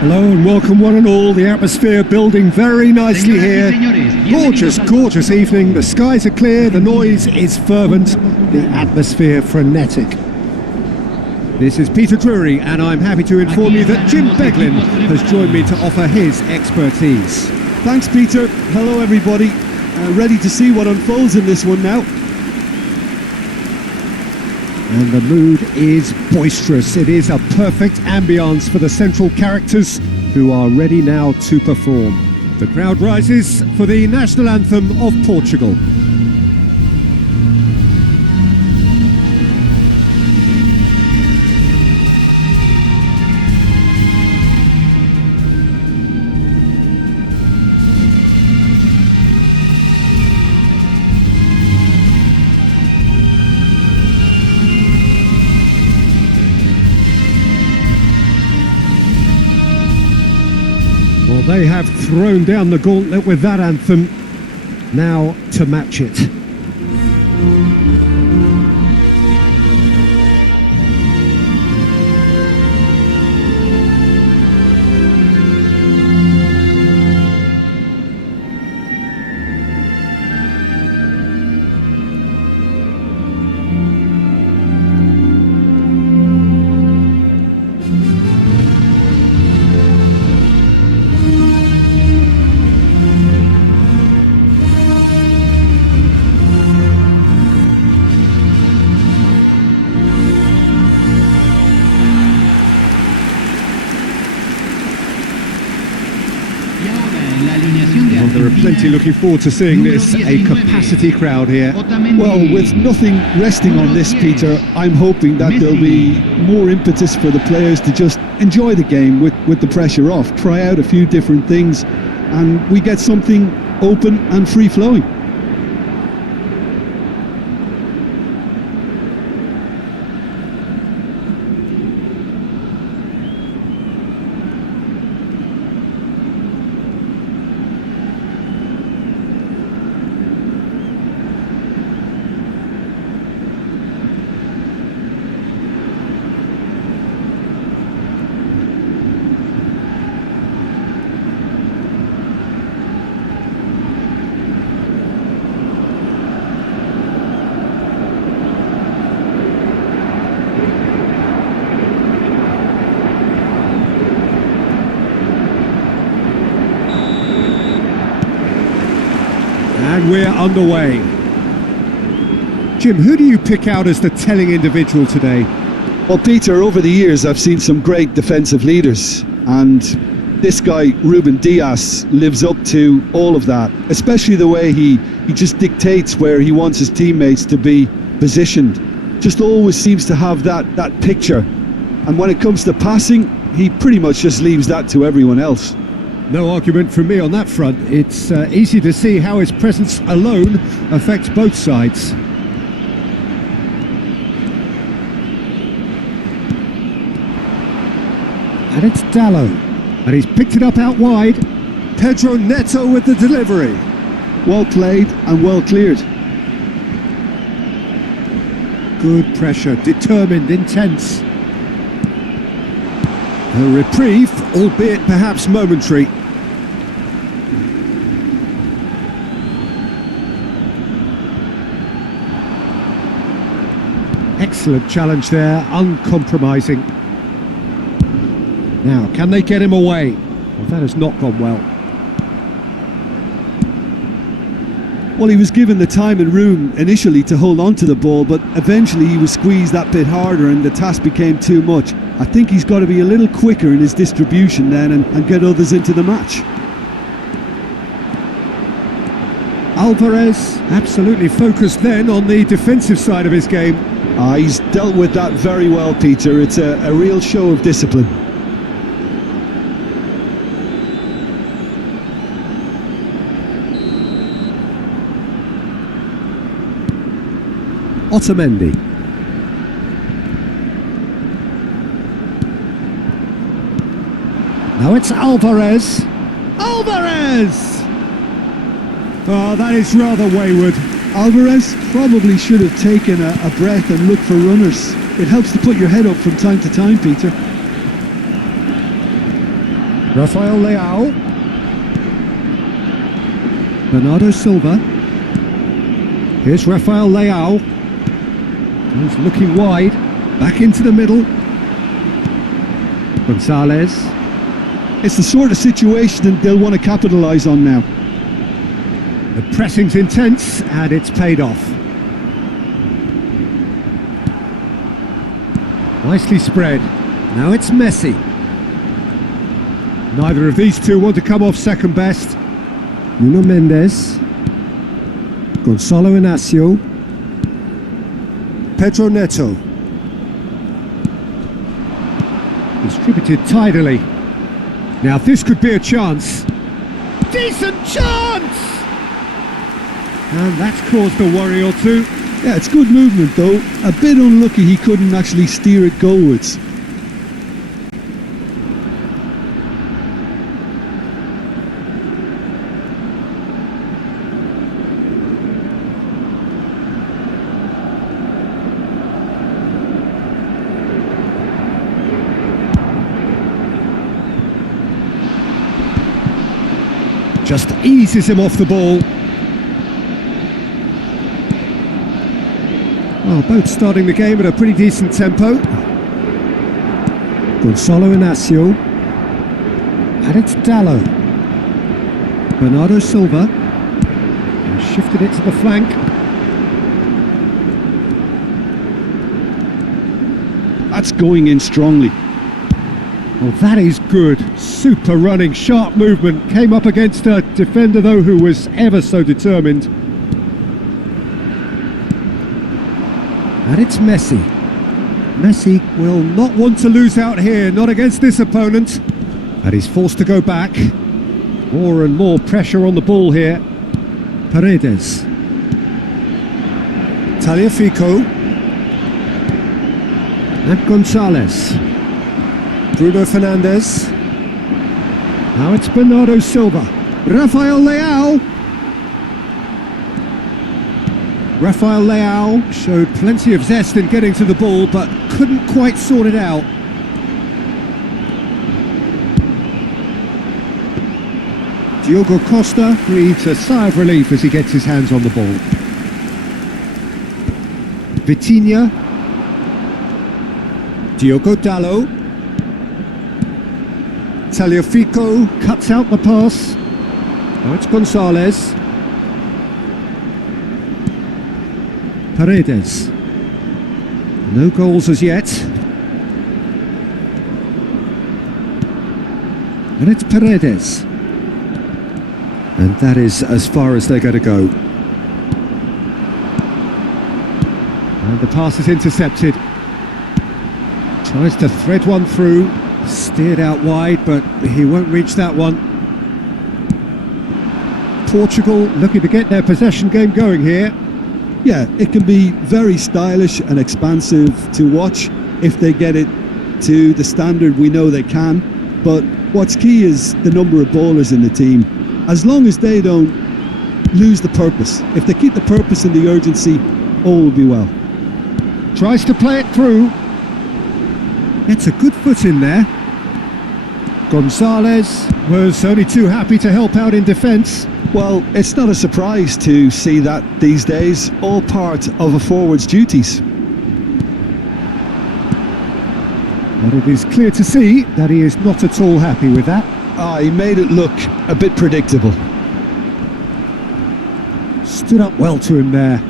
Hello and welcome one and all. The atmosphere building very nicely here. Gorgeous evening. The skies are clear, the noise is fervent, the atmosphere frenetic. This is Peter Drury and I'm happy to inform you that Jim Beglin has joined me to offer his expertise. Thanks, Peter. Hello everybody. Ready to see what unfolds in this one now. And the mood is boisterous. It is a perfect ambience for the central characters who are ready now to perform. The crowd rises for the national anthem of Portugal. Well, they have thrown down the gauntlet with that anthem. Now to match it. Well, there are plenty looking forward to seeing this, a capacity crowd here. Well, with nothing resting on this, Peter, I'm hoping that there'll be more impetus for the players to just enjoy the game with the pressure off, try out a few different things, and we get something open and free-flowing. And we're underway. Jim, who do you pick out as the telling individual today? Well, Peter, over the years I've seen some great defensive leaders, and this guy, Ruben Dias, lives up to all of that, especially the way he just dictates where he wants his teammates to be positioned. Just always seems to have that picture, and when it comes to passing, he pretty much just leaves that to everyone else. No argument from me on that front. It's easy to see how his presence alone affects both sides. And it's Dallo, and he's picked it up out wide. Pedro Neto with the delivery. Well played and well cleared. Good pressure, determined, intense. A reprieve, albeit perhaps momentary. Excellent challenge there, uncompromising. Now, can they get him away? Well, that has not gone well. Well, he was given the time and room initially to hold on to the ball, but eventually he was squeezed that bit harder and the task became too much. I think he's got to be a little quicker in his distribution then and get others into the match. Alvarez absolutely focused then on the defensive side of his game. He's dealt with that very well, Peter. It's a real show of discipline. Otamendi. Now it's Alvarez. Alvarez! Oh, that is rather wayward. Alvarez probably should have taken a breath and looked for runners. It helps to put your head up from time to time, Peter. Rafael Leao. Bernardo Silva. Here's Rafael Leao. He's looking wide. Back into the middle. Gonzalez. It's the sort of situation that they'll want to capitalise on now. The pressing's intense and it's paid off. Nicely spread. Now it's Messi. Neither of these two want to come off second best. Nuno Mendes. Gonzalo Inacio. Pedro Neto. Distributed tidily. Now this could be a chance. Decent chance! And that's caused a worry or two. Yeah, it's good movement though. A bit unlucky he couldn't actually steer it goalwards. Just eases him off the ball. Well, both starting the game at a pretty decent tempo. Gonzalo Inacio. And it's Dallo. Bernardo Silva. And shifted it to the flank. That's going in strongly. Well, that is good. Super running, sharp movement. Came up against a defender, though, who was ever so determined. And it's Messi. Messi will not want to lose out here, not against this opponent. And he's forced to go back. More and more pressure on the ball here. Paredes. Tagliafico. And Gonzalez. Bruno Fernandes. Now it's Bernardo Silva. Rafael Leao. Rafael Leao showed plenty of zest in getting to the ball, but couldn't quite sort it out. Diogo Costa breathes a sigh of relief as he gets his hands on the ball. Vitinha. Diogo Dallo. Tagliafico cuts out the pass. Now it's Gonzalez. Paredes. No goals as yet. And it's Paredes. And that is as far as they're going to go. And the pass is intercepted. Tries to thread one through. Steered out wide, but he won't reach that one. Portugal looking to get their possession game going here. Yeah, it can be very stylish and expansive to watch if they get it to the standard we know they can. But what's key is the number of ballers in the team. As long as they don't lose the purpose. If they keep the purpose and the urgency, all will be well. Tries to play it through. Gets a good foot in there. Gonzalez was only too happy to help out in defence. Well, it's not a surprise to see that these days, all part of a forward's duties. But it is clear to see that he is not at all happy with that. He made it look a bit predictable. Stood up well to him there.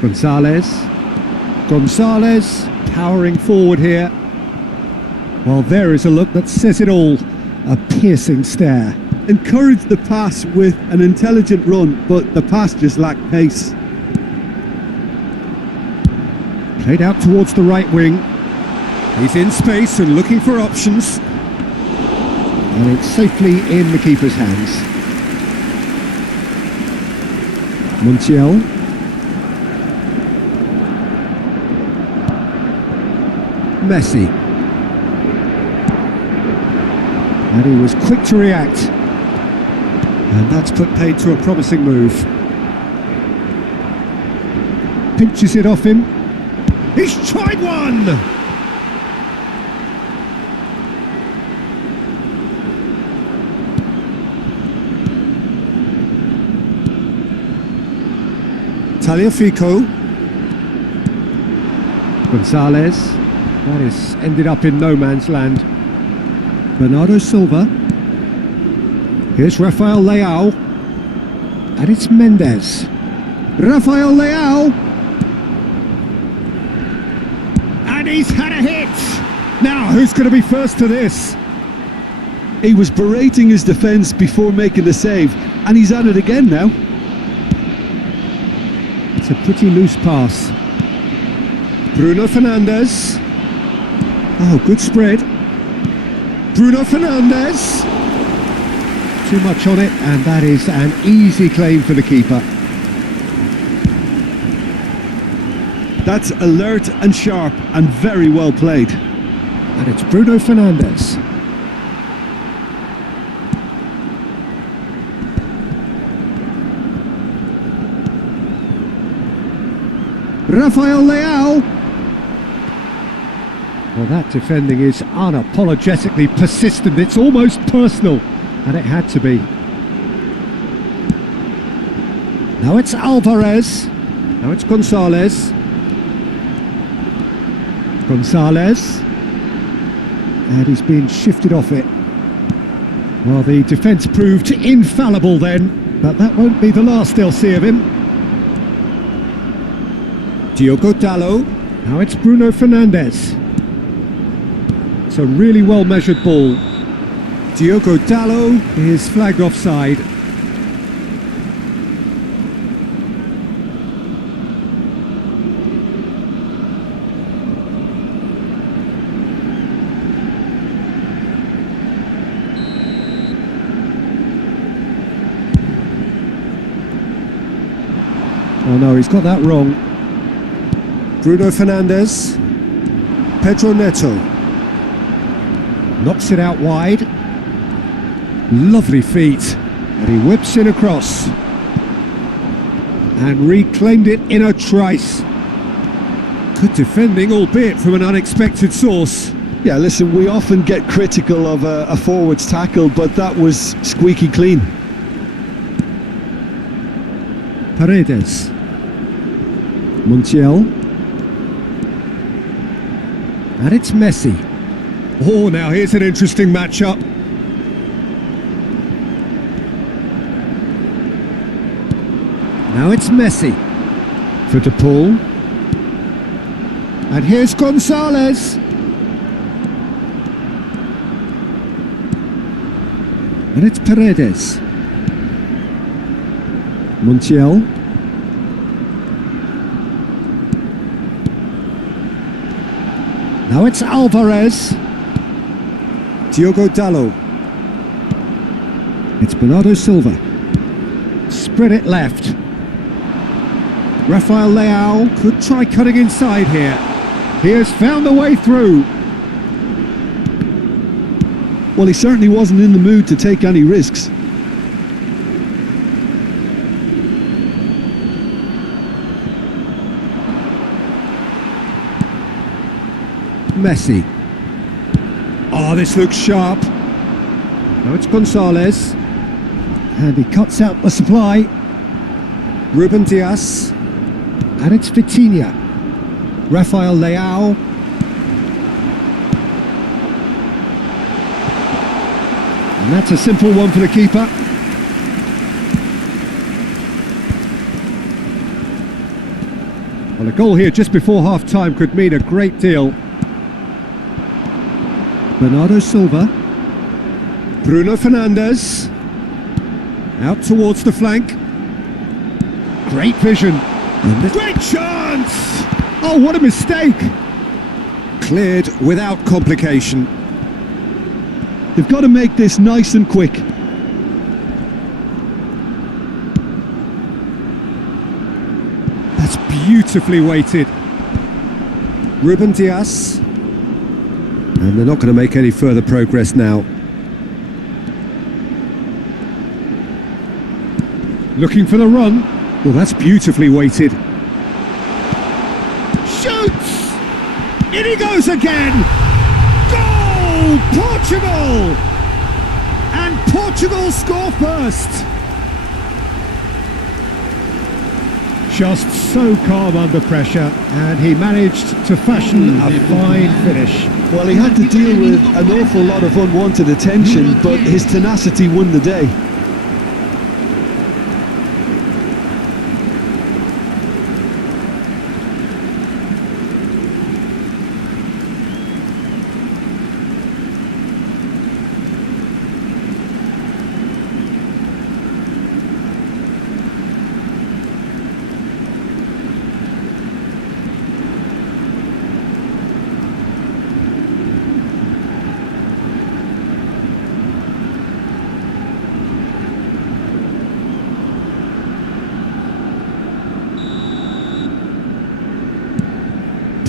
Gonzalez powering forward here. Well, there is a look that says it all. A piercing stare. Encouraged the pass with an intelligent run, but the pass just lacked pace. Played out towards the right wing. He's in space and looking for options. And it's safely in the keeper's hands. Montiel. Messi. And he was quick to react. And that's put paid to a promising move. Pinches it off him. He's tried one! Taliafico. Gonzalez. That is ended up in no man's land. Bernardo Silva. Here's Rafael Leao. And it's Mendes. Rafael Leao. And he's had a hit. Now, who's going to be first to this? He was berating his defence before making the save, and he's at it again now. It's a pretty loose pass. Bruno Fernandes. Oh, good spread. Bruno Fernandes. Too much on it, and that is an easy claim for the keeper. That's alert and sharp and very well played. And it's Bruno Fernandes. Rafael Leao. Well, that defending is unapologetically persistent. It's almost personal, and it had to be. Now it's Alvarez. Now it's Gonzalez. Gonzalez. And he's been shifted off it. Well, the defence proved infallible then, but that won't be the last they'll see of him. Diogo Dalot. Now it's Bruno Fernandes. It's a really well measured ball. Diogo Dalot is flagged offside. Oh no, he's got that wrong. Bruno Fernandes. Pedro Neto. Knocks it out wide. Lovely feet. And he whips it across. And reclaimed it in a trice. Good defending, albeit from an unexpected source. Yeah, listen, we often get critical of a forward's tackle, but that was squeaky clean. Paredes. Montiel. And it's Messi. Oh, now here's an interesting matchup. Now it's Messi. For De Paul. And here's Gonzalez. And it's Paredes. Montiel. Now it's Alvarez. Diogo Dalot. It's Bernardo Silva. Spread it left. Rafael Leao could try cutting inside here. He has found a way through. Well, he certainly wasn't in the mood to take any risks. Messi. Oh, this looks sharp. Now it's Gonzalez. And he cuts out the supply. Ruben Dias. And it's Vitinha. Rafael Leao. And that's a simple one for the keeper. Well, a goal here just before half-time could mean a great deal. Bernardo Silva. Bruno Fernandes. Out towards the flank. Great vision. And great chance! Oh, what a mistake! Cleared without complication. They've got to make this nice and quick. That's beautifully weighted. Ruben Dias. And they're not going to make any further progress now. Looking for the run. Well, that's beautifully weighted. Shoots! In he goes again! Goal! Portugal! And Portugal score first. Just so calm under pressure, and he managed to fashion a fine finish. Well, he had to deal with an awful lot of unwanted attention, but his tenacity won the day.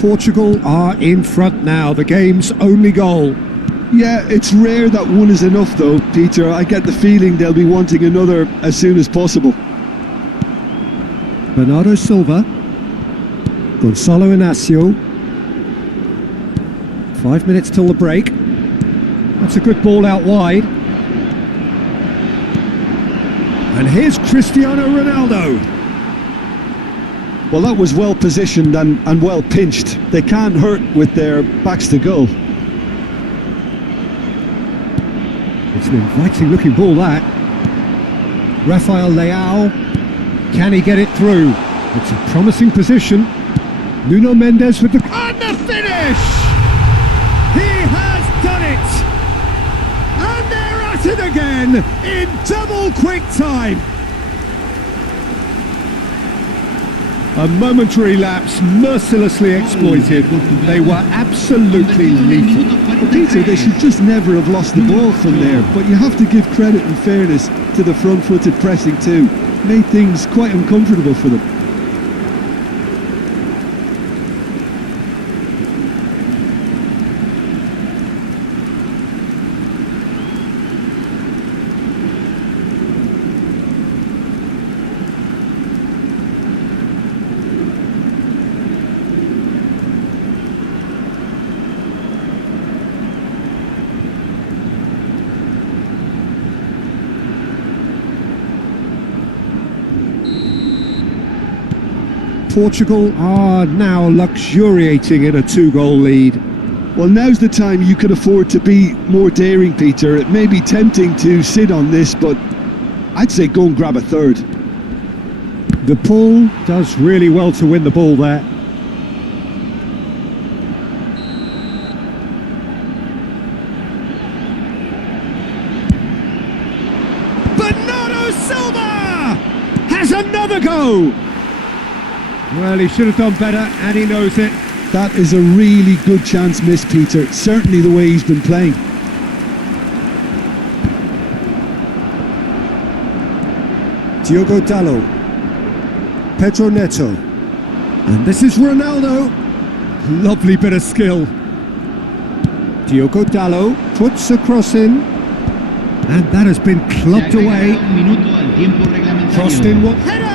Portugal are in front now, the game's only goal. Yeah, it's rare that one is enough though, Peter. I get the feeling they'll be wanting another as soon as possible. Bernardo Silva, Gonzalo Inacio. 5 minutes till the break. That's a good ball out wide. And here's Cristiano Ronaldo. Well, that was well positioned and well pinched. They can't hurt with their backs to goal. It's an inviting looking ball, that. Rafael Leao. Can he get it through? It's a promising position. Nuno Mendes with the... And the finish! He has done it! And they're at it again in double quick time. A momentary lapse mercilessly exploited. They were absolutely lethal. Well, Peter, they should just never have lost the ball from there, but you have to give credit and fairness to the front-footed pressing too. Made things quite uncomfortable for them. Portugal are now luxuriating in a 2-goal lead. Well, now's the time you can afford to be more daring, Peter. It may be tempting to sit on this, but I'd say go and grab a third. The pull does really well to win the ball there. Bernardo Silva has another go. Well, he should have done better, and he knows it. That is a really good chance missed, Peter. Certainly the way he's been playing. Diogo Dalot. Pedro Neto. And this is Ronaldo. Lovely bit of skill. Diogo Dalot puts a cross in. And that has been clubbed away. Crossed in one. Header!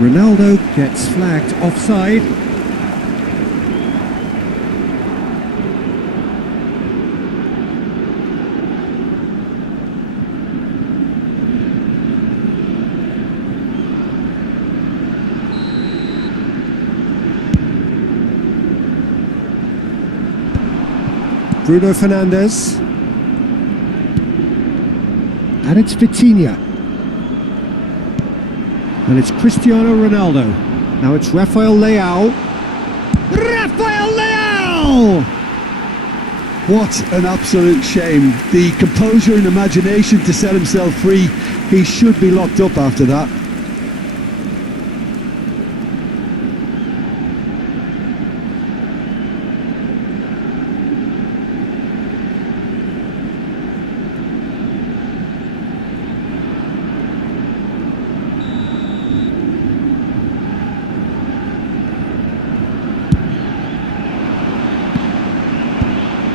Ronaldo gets flagged offside. Bruno Fernandes. And it's Vitinha. And it's Cristiano Ronaldo. Now it's Rafael Leao. Rafael Leao! What an absolute shame. The composure and imagination to set himself free. He should be locked up after that.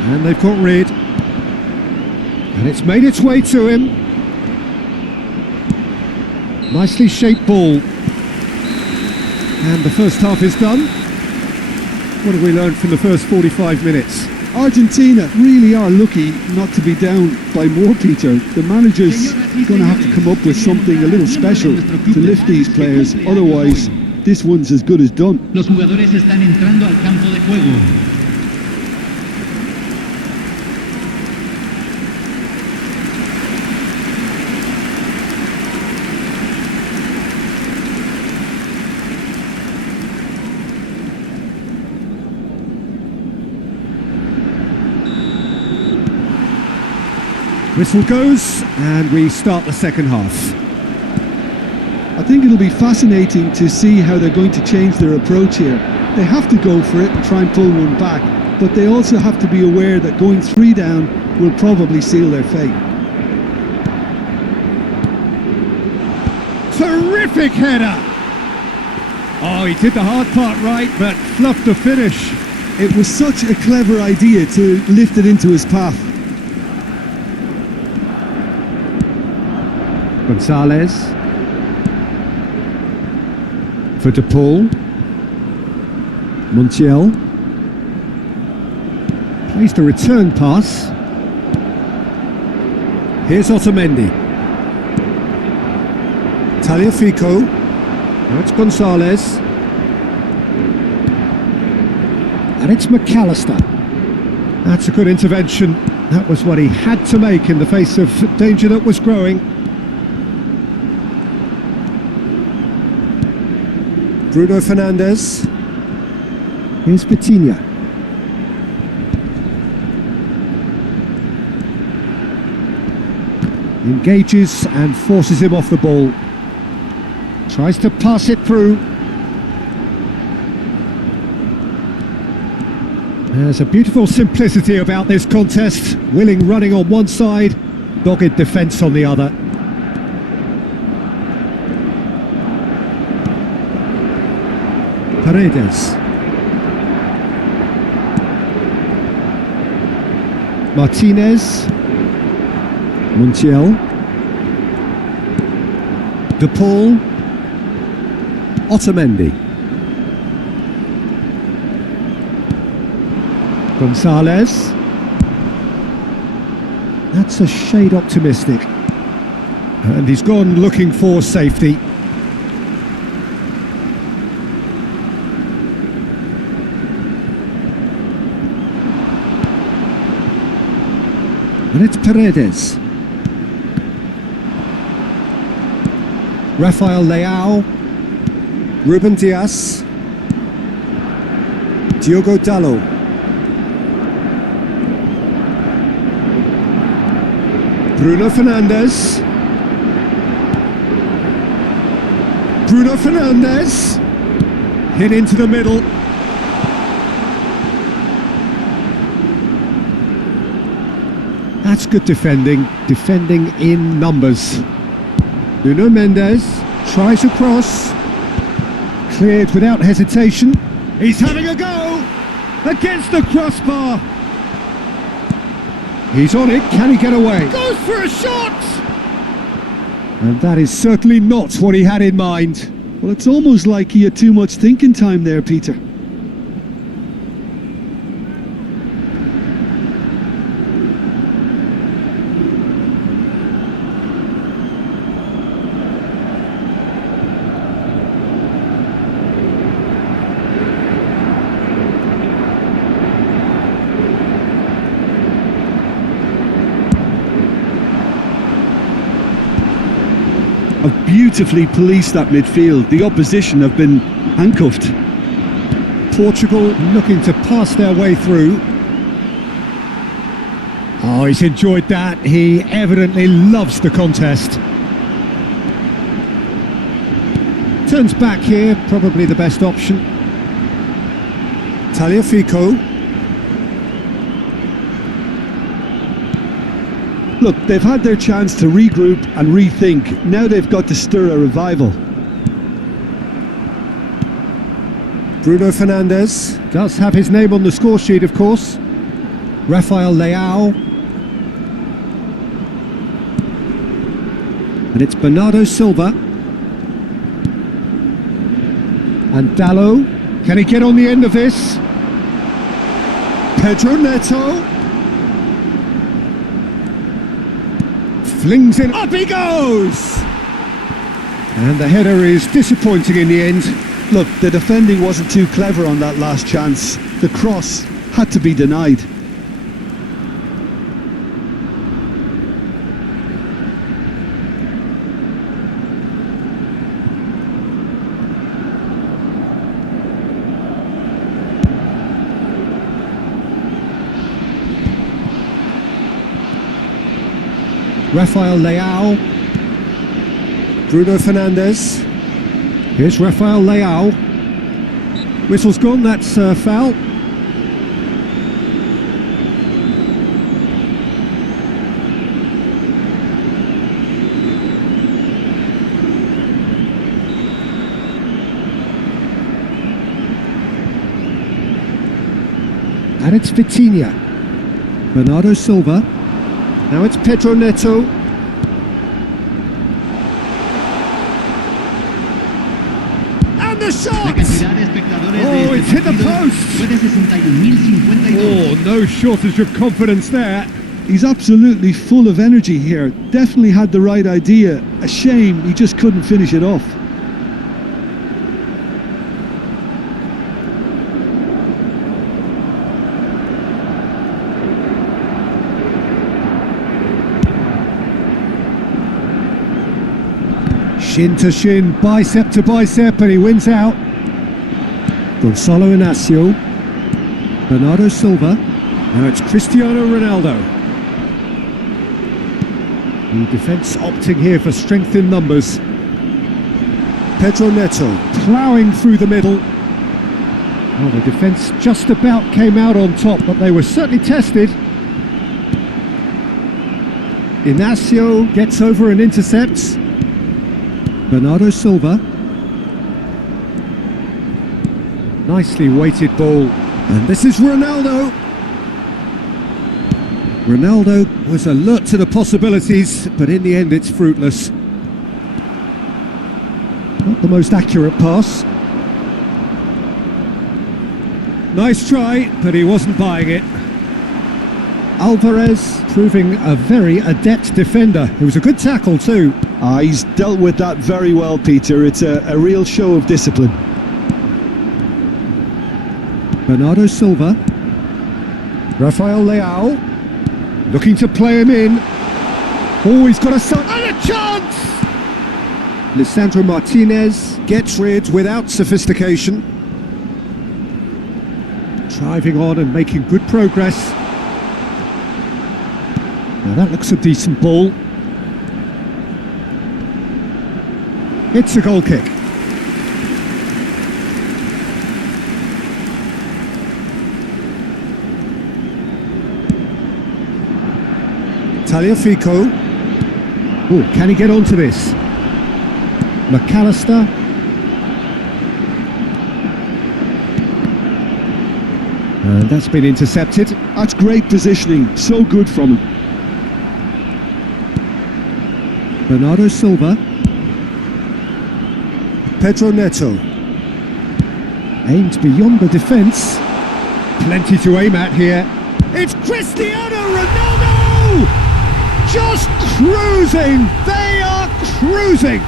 And they've got rid. And it's made its way to him. Nicely shaped ball. And the first half is done. What have we learned from the first 45 minutes? Argentina really are lucky not to be down by more, Peter. The manager's really going to have to come up with something a little special to lift these players, otherwise this one's as good as done. Los jugadores están entrando al campo de juego. Whistle goes, and we start the second half. I think it'll be fascinating to see how they're going to change their approach here. They have to go for it and try and pull one back, but they also have to be aware that going 3 down will probably seal their fate. Terrific header! Oh, he did the hard part right, but fluffed the finish. It was such a clever idea to lift it into his path. Gonzalez for De Paul. Montiel plays the return pass. Here's Otamendi. Tagliafico. Now it's Gonzalez. And it's McAllister. That's a good intervention. That was what he had to make in the face of danger that was growing. Bruno Fernandes. Here's Vitinha. Engages and forces him off the ball. Tries to pass it through. There's a beautiful simplicity about this contest. Willing running on one side, dogged defence on the other. Paredes. Martinez. Montiel. De Paul. Otamendi. Gonzalez. That's a shade optimistic. And he's gone looking for safety. And it's Paredes. Rafael Leao. Ruben Dias. Diogo Dalot. Bruno Fernandes. Bruno Fernandes. Hit into the middle. That's good defending in numbers. Nuno Mendes tries a cross, cleared without hesitation. He's having a go against the crossbar. He's on it, can he get away? Goes for a shot! And that is certainly not what he had in mind. Well, it's almost like he had too much thinking time there, Peter. Have beautifully policed that midfield. The opposition have been handcuffed. Portugal looking to pass their way through. Oh, he's enjoyed that. He evidently loves the contest. Turns back here, probably the best option. Tagliafico. Look, they've had their chance to regroup and rethink. Now they've got to stir a revival. Bruno Fernandes does have his name on the score sheet, of course. Rafael Leao. And it's Bernardo Silva. And Dalot. Can he get on the end of this? Pedro Neto. Flings in, up he goes! And the header is disappointing in the end. Look, the defending wasn't too clever on that last chance. The cross had to be denied. Rafael Leao. Bruno Fernandes. Here's Rafael Leao. Whistle's gone, that's foul. And it's Vitinha. Bernardo Silva. Now it's Pedro Neto. And the La shot! cantidad de espectadores Oh, de it's este hit the partido post. fue de 61.052. Oh, no shortage of confidence there. He's absolutely full of energy here. Definitely had the right idea. A shame he just couldn't finish it off. Shin to shin, bicep to bicep, and he wins out. Gonzalo Inacio. Bernardo Silva. Now it's Cristiano Ronaldo. The defence opting here for strength in numbers. Pedro Neto ploughing through the middle. Well, the defence just about came out on top, but they were certainly tested. Inacio gets over and intercepts. Bernardo Silva. Nicely weighted ball. And this is Ronaldo. Ronaldo was alert to the possibilities, but in the end it's fruitless. Not the most accurate pass. Nice try, but he wasn't buying it. Alvarez proving a very adept defender. It was a good tackle too. He's dealt with that very well, Peter. It's a real show of discipline. Bernardo Silva. Rafael Leao. Looking to play him in. Oh, he's got a son and a chance! Lisandro Martinez gets rid without sophistication. Driving on and making good progress. Now that looks a decent ball. It's a goal kick. Tagliafico. Oh, can he get onto this? McAllister. And that's been intercepted. That's great positioning. So good from him. Bernardo Silva. Pedro Neto. Aimed beyond the defence. Plenty to aim at here. It's Cristiano Ronaldo! Just cruising! They are cruising!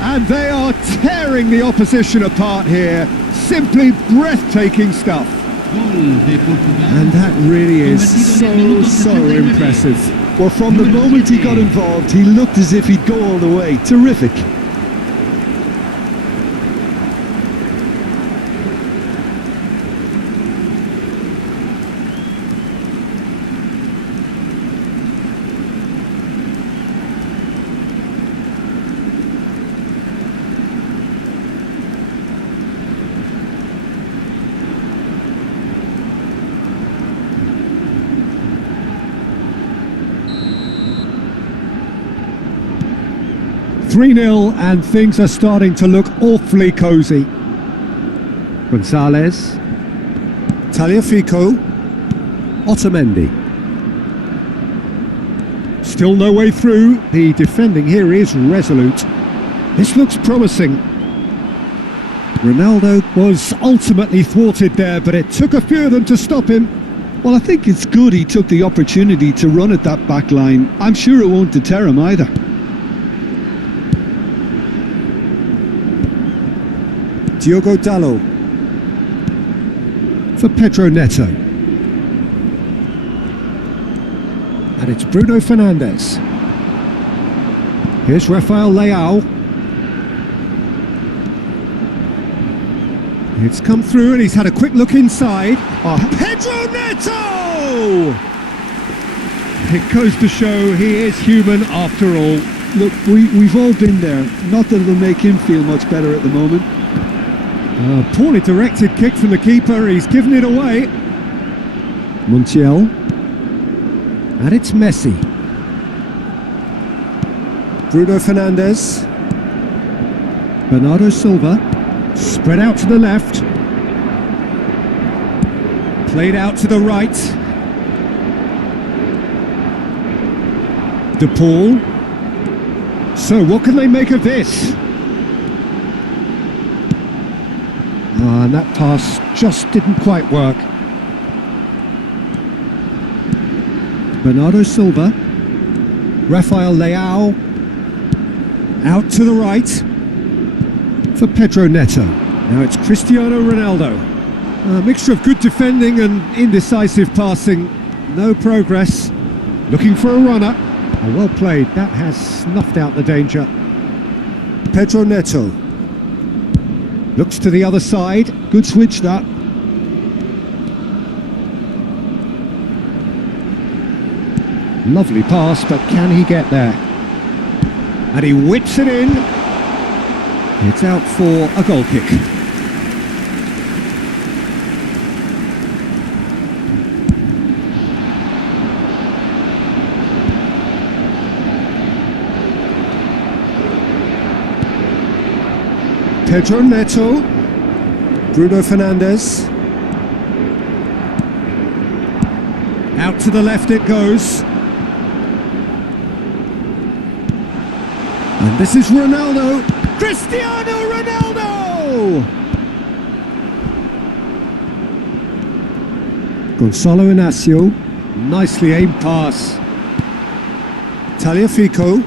And they are tearing the opposition apart here. Simply breathtaking stuff. Gol de Portugal. And that really is Convertido en el so minuto 69. impressive. Well, from the moment he got involved, he looked as if he'd go all the way. Terrific. .3-0 and things are starting to look awfully cosy. Gonzalez. Tagliafico. Otamendi. Still no way through. The defending here is resolute. This looks promising. Ronaldo was ultimately thwarted there, but it took a few of them to stop him. Well, I think it's good he took the opportunity to run at that back line. I'm sure it won't deter him either. Diogo Dalot for Pedro Neto. And it's Bruno Fernandes. Here's Rafael Leao. It's come through and he's had a quick look inside. Oh, Pedro Neto! It goes to show he is human after all. Look, we've all been there. Not that it'll make him feel much better at the moment. Poorly directed kick from the keeper, he's given it away. Montiel. And it's Messi. Bruno Fernandes. Bernardo Silva. Spread out to the left. Played out to the right. De Paul. So what can they make of this? And that pass just didn't quite work. Bernardo Silva. Rafael Leao. Out to the right for Pedro Neto. Now it's Cristiano Ronaldo. A mixture of good defending and indecisive passing. No progress. Looking for a runner. Oh, well played. That has snuffed out the danger. Pedro Neto. Looks to the other side. Good switch, that. Lovely pass, but can he get there? And he whips it in. It's out for a goal kick. Pedro Neto. Bruno Fernandes. Out to the left it goes. And this is Ronaldo. Cristiano Ronaldo! Gonzalo Inacio. Nicely aimed pass. Tagliafico.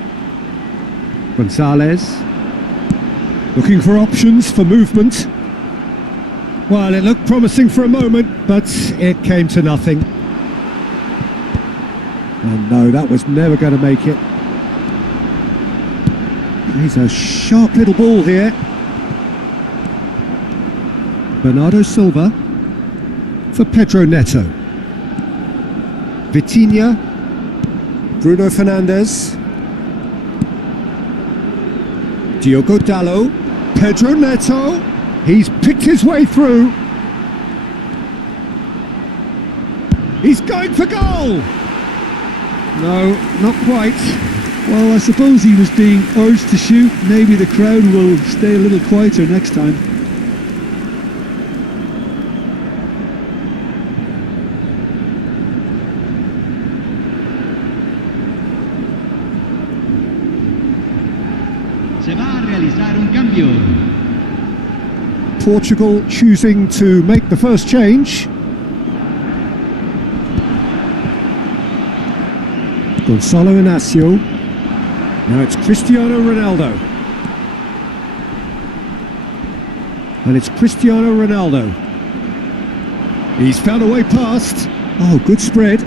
Gonzalez. Looking for options for movement. Well, it looked promising for a moment, but it came to nothing. And no, that was never going to make it. He's a sharp little ball here. Bernardo Silva for Pedro Neto. Vitinha. Bruno Fernandes. Diogo Dalot. Pedro Neto. He's picked his way through. He's going for goal. No, not quite. Well, I suppose he was being urged to shoot. Maybe the crowd will stay a little quieter next time. Se va a realizar un cambio. Portugal choosing to make the first change. Gonzalo Inacio. Now it's Cristiano Ronaldo. And it's Cristiano Ronaldo. He's found a way past. Oh, good spread.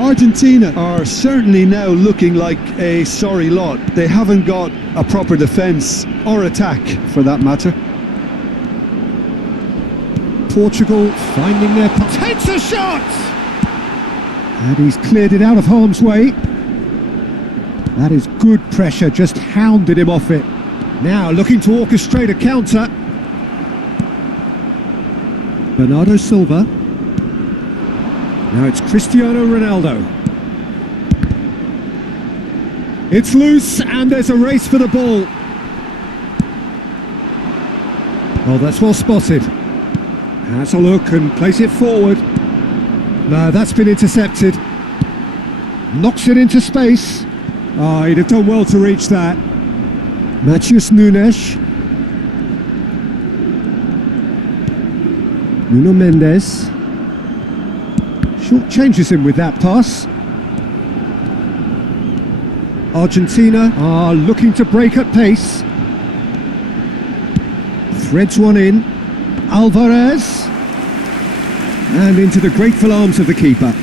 Argentina are certainly now looking like a sorry lot. They haven't got a proper defence or attack, for that matter. Portugal finding their... Takes a shot! And he's cleared it out of harm's way. That is good pressure, just hounded him off it. Now looking to orchestrate a counter. Bernardo Silva. Now it's Cristiano Ronaldo. It's loose and there's a race for the ball. Oh, that's well spotted. Has a look and plays it forward. No, that's been intercepted. Knocks it into space. Oh, he'd have done well to reach that. Matheus Nunes. Nuno Mendes. Short changes him with that pass. Argentina are looking to break at pace. Threads one in. Alvarez. And into the grateful arms of the keeper.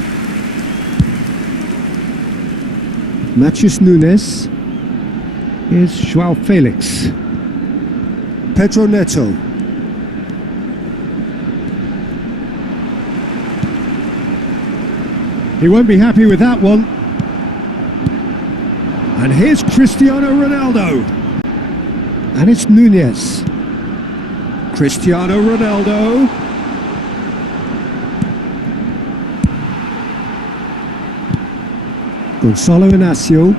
Matheus Nunes. Here's João Felix. Pedro Neto. He won't be happy with that one. And here's Cristiano Ronaldo. And it's Nunez. Cristiano Ronaldo. Gonzalo Inacio.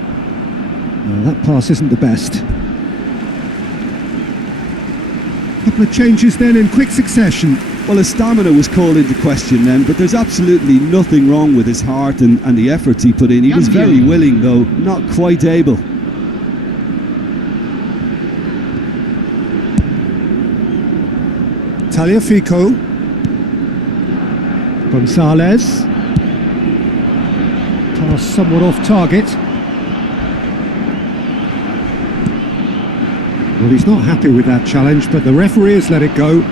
Well, that pass isn't the best. Couple of changes then in quick succession. Well, his stamina was called into question then, but there's absolutely nothing wrong with his heart and the efforts he put in. He was very willing, though not quite able. Tagliafico. Gonzalez. Pass somewhat off target. Well, he's not happy with that challenge, but the referee has let it go.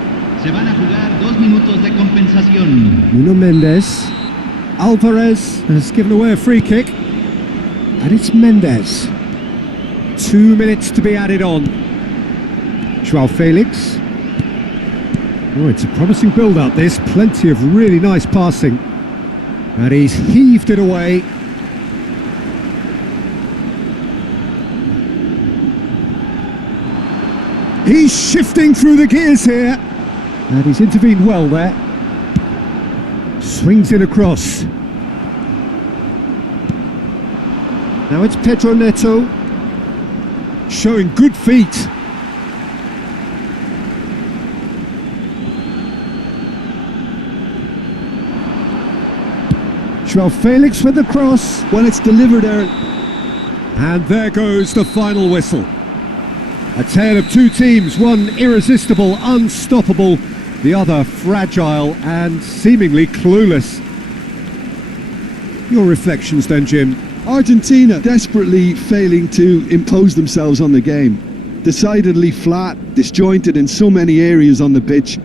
Se van a jugar 2 minutos de compensación. Nuno Mendes. Alvarez has given away a free kick. And it's Mendes. 2 minutes to be added on. João Felix. Oh, it's a promising build-up, this. Plenty of really nice passing. And he's heaved it away. He's shifting through the gears here. And he's intervened well there. Swings in across. Now it's Pedro Neto. Showing good feet. João Felix with the cross. When it's delivered there. And there goes the final whistle. A tale of two teams, one irresistible, unstoppable, the other fragile and seemingly clueless. Your reflections then, Jim? Argentina desperately failing to impose themselves on the game. Decidedly flat, disjointed in so many areas on the pitch.